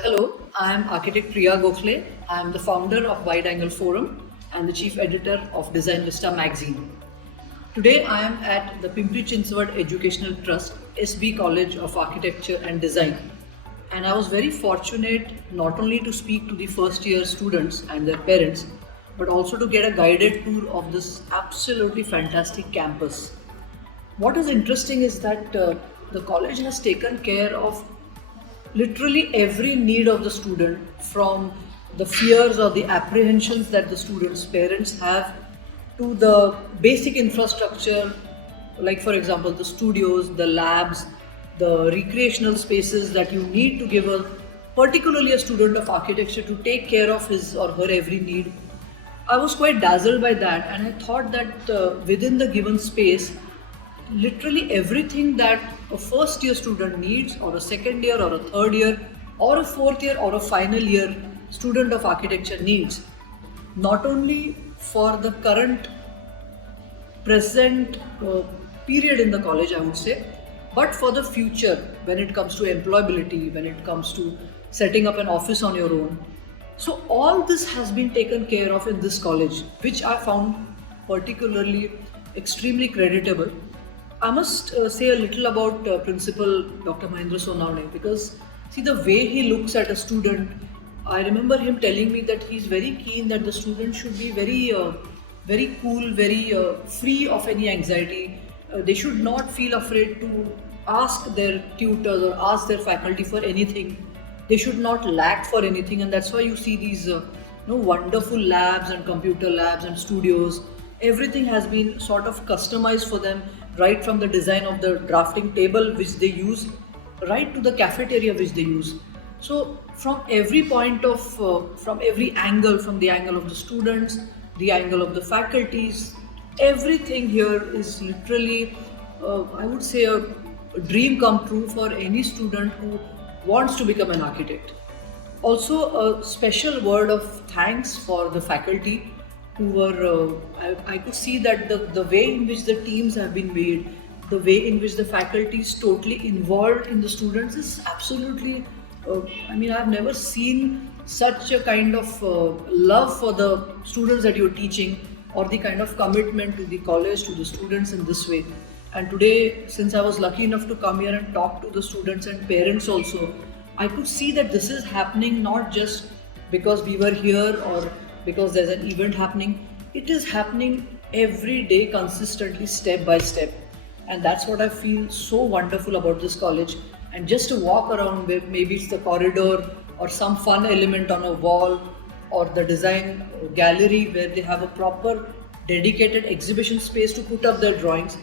Hello, I am architect Priya Gokhale. I am the founder of Wide Angle Forum and the chief editor of Design Vista magazine. Today I am at the Pimpri Chinchwad Educational Trust, SB College of Architecture and Design. And I was very fortunate not only to speak to the first year students and their parents, but also to get a guided tour of this absolutely fantastic campus. What is interesting is that the college has taken care of literally every need of the student, from the fears or the apprehensions that the students' parents have to the basic infrastructure, like for example the studios, the labs, the recreational spaces that you need to give a particularly a student of architecture to take care of his or her every need. I was quite dazzled by that, and I thought that within the given space, literally everything that a first year student needs, or a second year, or a third year, or a fourth year, or a final year student of architecture needs, not only for the current present period in the college, I would say, but for the future when it comes to employability, when it comes to setting up an office on your own. So all this has been taken care of in this college, which I found particularly extremely creditable. I must say a little about Principal Dr. Mahendra Sonawne, because see the way he looks at a student. I remember him telling me that he's very keen that the student should be very cool, very free of any anxiety. They should not feel afraid to ask their tutors or ask their faculty for anything. They should not lack for anything, and that's why you see these wonderful labs and computer labs and studios. Everything has been sort of customized for them, right from the design of the drafting table which they use, right to the cafeteria which they use. So from every point of, from every angle, from the angle of the students, the angle of the faculties, everything here is literally, I would say, a dream come true for any student who wants to become an architect. Also, a special word of thanks for the faculty who were, I could see that the way in which the teams have been made, the way in which the faculty is totally involved in the students is absolutely, I've never seen such a kind of love for the students that you're teaching, or the kind of commitment to the college, to the students in this way. And today, since I was lucky enough to come here and talk to the students and parents also, I could see that this is happening not just because we were here or because there's an event happening. It is happening every day, consistently, step by step. And that's what I feel so wonderful about this college. And just to walk around, maybe it's the corridor or some fun element on a wall, or the design gallery where they have a proper dedicated exhibition space to put up their drawings,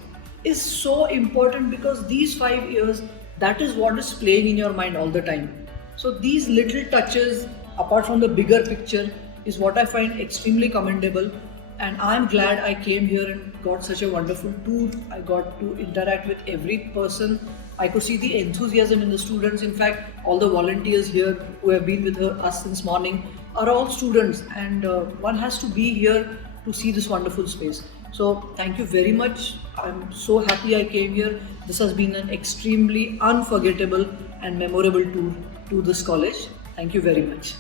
is so important, because these 5 years, that is what is playing in your mind all the time. So these little touches, apart from the bigger picture, is what I find extremely commendable. And I'm glad I came here and got such a wonderful tour. I got to interact with every person. I could see the enthusiasm in the students. In fact, all the volunteers here who have been with us since morning are all students, and one has to be here to see this wonderful space. So thank you very much. I'm so happy I came here. This has been an extremely unforgettable and memorable tour to this college. Thank you very much.